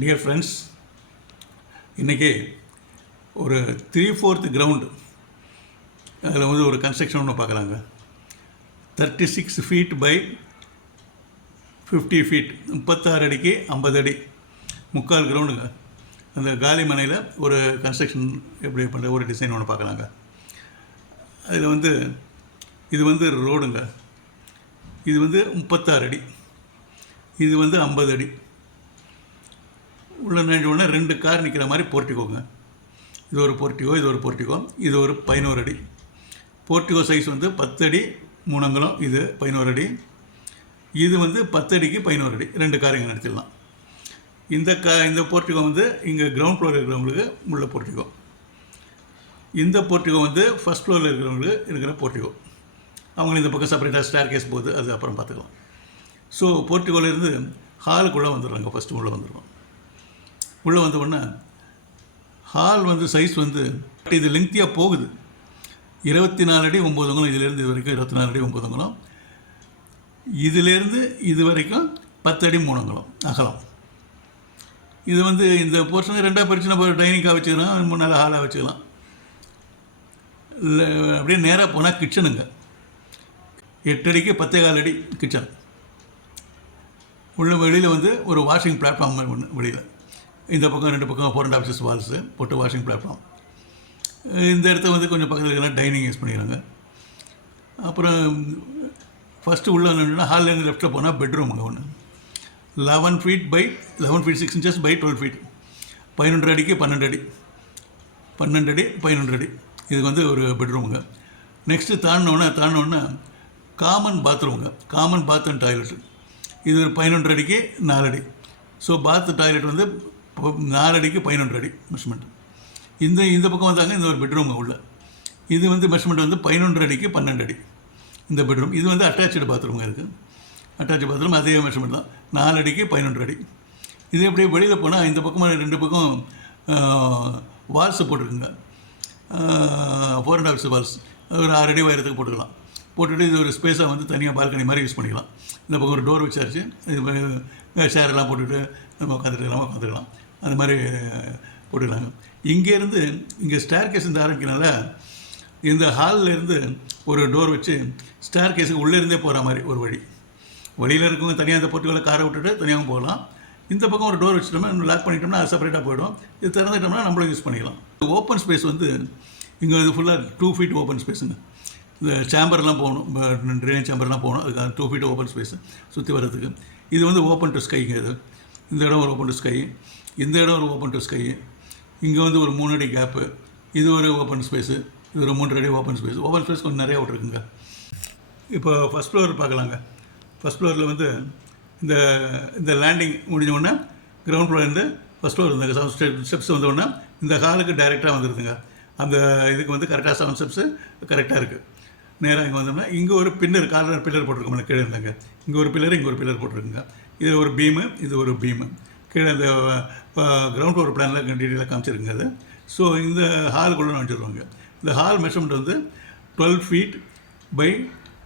Dear friends, இன்றைக்கி ஒரு 3/4 ground அதில் வந்து ஒரு கன்ஸ்ட்ரக்ஷன் ஒன்று பார்க்கலாங்க. 36 feet by 50 feet, 36 அடிக்கு 50 அடி, 3/4 கிரவுண்டுங்க. அந்த காலி மனையில் ஒரு கன்ஸ்ட்ரக்ஷன் எப்படி பண்ணுற ஒரு டிசைன் ஒன்று பார்க்கலாங்க. அதில் வந்து இது வந்து ரோடுங்க. இது வந்து 36 அடி, இது வந்து 50 அடி. உள்ள நினைச்சோடனே 2 கார் நிற்கிற மாதிரி போர்ட்டிக்கோங்க. இது ஒரு போர்ட்டிகோ, இது ஒரு போர்ட்டிகோ, இது ஒரு 11 அடி. போர்ட்டிகோ சைஸ் வந்து 10 அடி 3 அங்குலம், இது 11 அடி. இது வந்து 10 அடிக்கு 11 அடி, 2 கார் இங்கே நிறுத்திடலாம். இந்த போர்ட்டிகோ வந்து இங்கே கிரவுண்ட் ஃப்ளோர் இருக்கிறவங்களுக்கு உள்ள போர்ட்டிகோ. இந்த போர்ட்டிகோ வந்து ஃபஸ்ட் ஃப்ளோரில் இருக்கிறவங்களுக்கு இருக்கிற போர்ட்டிகோ. அவங்களுக்கு இந்த பக்கம் செப்பரேட்டாக ஸ்டேர் கேஸ் போகுது, அது அப்புறம் பார்த்துக்கலாம். ஸோ போர்ட்டிகோலேருந்து ஹாலுக்குள்ளே வந்துடுறாங்க. ஃபஸ்ட்டு உள்ளே வந்துடுவோம். உள்ளே வந்த உடனே ஹால் வந்து சைஸ் வந்து இது லெங்க்த்தியாக போகுது. 24 அடி 9 அங்குலம், இதிலேருந்து இது வரைக்கும் 24 அடி 9 அங்குலம். இதிலேருந்து இது வரைக்கும் 10 அடி 3 அங்குலம் அகலம். இது வந்து இந்த போர்ஷனுக்கு 2ஆக பிரிச்சு நம்ம டைனிங்காக வச்சுக்கலாம், முன்னால் ஹாலாக வச்சுக்கலாம். அப்படியே நேராக போனால் கிச்சனுங்க. 8 அடிக்கு 10.25 அடி கிச்சன். உள்ள வெளியில் வந்து ஒரு வாஷிங் பிளாட்ஃபார்ம் மாதிரி ஒன்று வெளியில். இந்த பக்கம் 2 பக்கம் 4 ஆஃபீஸஸ் வால்ஸு போட்டு வாஷிங் பிளாட்ஃபார்ம். இந்த இடத்த வந்து கொஞ்சம் பக்கத்தில் இருக்கிற டைனிங் யூஸ் பண்ணிக்கிறாங்க. அப்புறம் ஃபஸ்ட்டு உள்ள என்னென்னா ஹால்லேருந்து லெஃப்ட்டில் போனால் பெட்ரூமுங்க ஒன்று. 11 feet by 11 feet 6 inches by 12 feet, 12 அடிக்கு 12 அடி, 12 அடி 12 அடி. இதுக்கு வந்து ஒரு பெட்ரூமுங்க. நெக்ஸ்ட்டு தாண்டினோடனே காமன் பாத்ரூமுங்க. Common bath and toilet. இது ஒரு 11 அடிக்கு 4 அடி. ஸோ பாத் டாய்லெட் வந்து 4 அடிக்கு 11 அடி மெஷர்மெண்ட். இந்த பக்கம் வந்தாங்க இந்த ஒரு பெட்ரூம் உள்ள. இது வந்து மெஷர்மெண்ட் வந்து 11 அடிக்கு 12 அடி இந்த பெட்ரூம். இது வந்து அட்டாச்சு பாத்ரூமுங்க இருக்குது. அட்டாச்சு பாத்ரூம் அதே மெஷர்மெண்ட் தான், 4 அடிக்கு 11 அடி. இது எப்படியே வெளியில் போனால் இந்த பக்கம் 2 பக்கம் வால்ஸு போட்டிருக்குங்க. 4 ஆஃபீஸ் வால்ஸ் ஒரு 6 அடி உயரத்துக்கு போட்டுக்கலாம். போட்டுட்டு இது ஒரு ஸ்பேஸாக வந்து தனியாக பால்கனி மாதிரி யூஸ் பண்ணிக்கலாம். இந்த பக்கம் ஒரு டோர் வச்சாச்சு. இது ஷேரெல்லாம் போட்டுட்டு நம்ம உட்காந்துக்கலாம். அது மாதிரி போட்டுக்கலாங்க. இங்கேருந்து இங்கே ஸ்டேர் கேஸ் இந்த ஆரம்பிக்கிறனால இந்த ஹாலிலேருந்து ஒரு டோர் வச்சு ஸ்டேர் கேஸுக்கு உள்ளேருந்தே போகிற மாதிரி ஒரு வழி. வழியில் இருக்கவங்க தனியாக இந்த போர்ட்டிகோவில் காரை விட்டுட்டு தனியாகவும் போகலாம். இந்த பக்கம் ஒரு டோர் வச்சுட்டோம்னா லாக் பண்ணிட்டோம்னா அது செப்பரேட்டாக போய்டும். இது திறந்துட்டோம்னா நம்மளும் யூஸ் பண்ணிக்கலாம். ஓப்பன் ஸ்பேஸ் வந்து இங்கே இது ஃபுல்லாக 2 feet ஓப்பன் ஸ்பேஸுங்க. இந்த சேம்பர்லாம் போகணும், ட்ரைனேஜ் சேம்பர்லாம் போகணும். அதுக்காக 2 feet ஓப்பன் ஸ்பேஸு சுற்றி வர்றதுக்கு. இது வந்து ஓப்பன் டு ஸ்கைங்க. இது இந்த இடம் ஒரு ஓப்பன் டு ஸ்கை, இந்த இடம் ஒரு ஓப்பன் டு ஸ்கை. இங்கே வந்து ஒரு 3 அடி கேப்பு. இது ஒரு ஓப்பன் ஸ்பேஸு, இது ஒரு 3 அடி ஓப்பன் ஸ்பேஸ். ஓப்பன் ஸ்பேஸ் கொஞ்சம் நிறையா விட்ருக்குங்க. இப்போ ஃபஸ்ட் ஃப்ளோர் பார்க்கலாங்க. ஃபஸ்ட் ஃப்ளோரில் வந்து இந்த லேண்டிங் முடிஞ்ச கிரவுண்ட் ஃப்ளோர்லேருந்து ஃபஸ்ட் ஃப்ளோர் இந்த ஸ்டெப்ஸ் வந்தோடனே இந்த ஹாலுக்கு டைரெக்டாக வந்துடுதுங்க. அந்த இதுக்கு வந்து கரெக்டாக 7 ஸ்டெப்ஸு கரெக்டாக இருக்குது. நேராக இங்கே வந்தோம்னா இங்கே ஒரு பில்லர், கார்னர் பில்லர் போட்டிருக்கோம் கீழே இருந்தாங்க. இங்கே ஒரு பில்லர், இங்கே ஒரு பில்லர் போட்டிருக்குங்க. இது ஒரு பீமு, இது ஒரு பீமு. கீழே இந்த கிரவுண்ட் ஃப்ளோர் பிளானில் டீட்டெயிலாக காமிச்சிருக்குங்க அது. ஸோ இந்த ஹாலுக்குள்ளே வச்சுருவாங்க. இந்த ஹால் மெஷர்மெண்ட் வந்து 12 feet by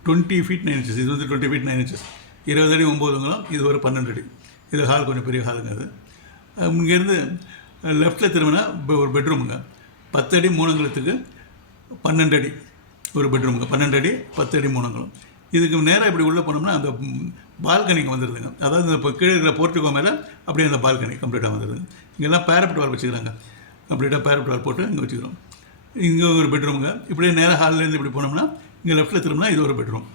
20 feet 9 inches. இது வந்து 20 feet 9 inches, 20 அடி 9 அங்குலம். இது ஒரு 12 அடி. இது ஹால் கொஞ்சம் பெரிய ஹாலுங்க. அது இங்கேருந்து லெஃப்ட்டில் திரும்பினா ஒரு பெட்ரூமுங்க. 10 அடி 3 அங்குலத்துக்கு 12 அடி ஒரு பெட்ரூமுங்க. 12 அடி 10 அடி 3 அங்குலம். இதுக்கு நேராக இப்படி உள்ளே போனோம்னா அந்த பால்கனிக்கு வந்துடுதுங்க. அதாவது இப்போ கீழே இருக்கிற போர்ட்டிகோ மேலே அப்படியே அந்த பால்கனி கம்ப்ளீட்டாக வந்துடுது. இங்கெல்லாம் பேரப்ட் வால் வச்சுக்கிறாங்க. கம்ப்ளீட்டாக பேரப்ட் வால் போட்டு இங்கே வச்சுக்கிறோம். இங்கே ஒரு பெட்ரூமுங்க. இப்படியே நேராக ஹால்லேருந்து இப்படி போனோம்னா இங்கே லெஃப்ட்டில் திரும்பினா இது ஒரு பெட்ரூம்.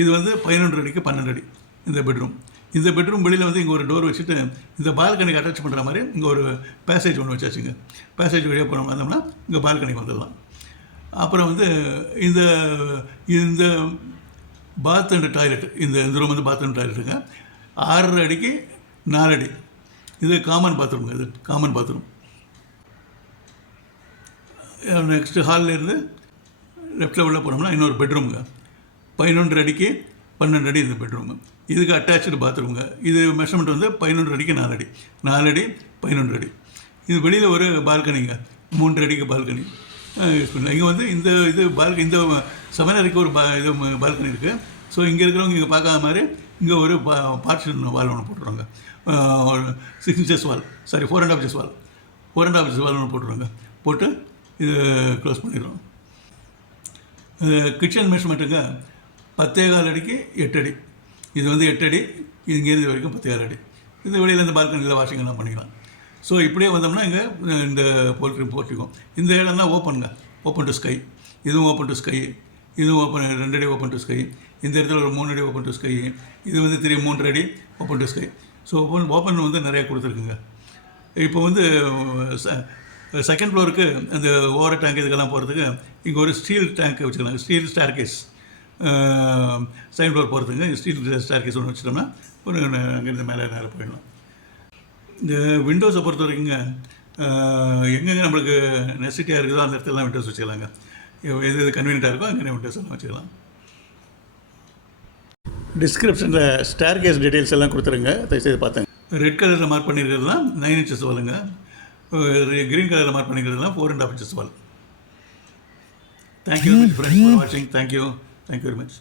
இது வந்து 11 அடிக்கு 12 அடி இந்த பெட்ரூம். இந்த பெட்ரூம் வெளியில் வந்து இங்கே ஒரு டோர் வச்சுட்டு இந்த பால்கனிக்கு அட்டாச் பண்ணுற மாதிரி இங்கே ஒரு பேசேஜ் ஒன்று வச்சாச்சுங்க. பேசேஜ் வழியாக போனோம் வந்தோம்னா இங்கே பால்கனிக்கு வந்துடலாம். அப்புறம் வந்து இந்த பாத் அண்ட் டாய்லெட், இந்த ரூம் வந்து பாத் அண்ட் டாய்லெட்டுங்க. 6 அடிக்கு 4 அடி. இது காமன் பாத்ரூமுங்க. இது காமன் பாத்ரூம். நெக்ஸ்ட்டு ஹால்லேருந்து லெஃப்ட்டில் உள்ள போனோம்னா இன்னொரு பெட்ரூமுங்க. 11 அடிக்கு 12 அடி இந்த பெட்ரூமு. இதுக்கு அட்டாச்சு பாத்ரூமுங்க. இது மெஷர்மெண்ட் வந்து 11 அடிக்கு 4 அடி, 4 அடி 11 அடி. இது வெளியில் ஒரு பால்கனிங்க, 3 அடிக்கு பால்கனி யூஸ் பண்ணலாம். இங்கே வந்து இந்த இந்த சமையலறைக்கு ஒரு பால்கனி இருக்குது. ஸோ இங்கே இருக்கிறவங்க இங்கே பார்க்காத மாதிரி இங்கே ஒரு பார்ஷன் வால் ஒன்று போட்டுருவாங்க. 6 inches வால், சாரி 4.5 inches வால், 4.5 inches வால் ஒன்று போட்டுருவாங்க. போட்டு இது க்ளோஸ் பண்ணிடுறோம். கிச்சன் மெஷர்மெண்ட்டுங்க 10.25 அடிக்கு 8 அடி. இது வந்து 8 அடி, இங்கேருந்து வரைக்கும் 10.25 அடி. இந்த வெளியில் இந்த பால்கனியில் வாஷிங் எல்லாம் பண்ணிக்கலாம். ஸோ இப்படியே வந்தோம்னா இங்கே இந்த போட்டிருக்கோம். இந்த இடம்னா ஓப்பனுங்க, ஓப்பன் டு ஸ்கை. இதுவும் ஓப்பன் டு ஸ்கை, இதுவும் ஓப்பன் 2 அடி ஓப்பன் டு ஸ்கை. இந்த இடத்துல ஒரு 3 அடி ஓப்பன் டு ஸ்கை. இது வந்து 3 அடி open to sky. So open வந்து நிறையா கொடுத்துருக்குங்க. இப்போ வந்து செகண்ட் ஃப்ளோருக்கு அந்த ஓவர் டேங்க் இதுக்கெல்லாம் போகிறதுக்கு இங்கே ஒரு ஸ்டீல் டேங்க் வச்சுக்கலாம். Steel staircase second floor போகிறதுங்க ஸ்டீல் ஸ்டேர் கேஸ் ஒன்று வச்சுட்டோம்னா ஒரு அங்கேருந்து மேலே நேரம் போயிடலாம். இந்த விண்டோஸை பொறுத்த வரைக்குங்க எங்கெங்கே நம்மளுக்கு நெசிட்டியாக இருக்குதோ அந்த இடத்துலலாம் விண்டோஸ் வச்சுக்கலாங்க. எது எது கன்வீனியண்ட்டாக இருக்கோ அங்கே விண்டோஸ் எல்லாம் வச்சுக்கலாம். டிஸ்கிரிப்ஷனில் ஸ்டேர் கேஸ் டீட்டெயில்ஸ் எல்லாம் கொடுத்துருங்க, தயவுசெய்து பார்த்தேன். ரெட் கலரில் மார்க் பண்ணியிருக்கிறதுலாம் 9 inches வாலுங்க. க்ரீன் கலரில் மார்க் பண்ணிக்கிறதுலாம் 4.5 inches wall. Thank you very much friends for வாட்சிங். Thank you very much.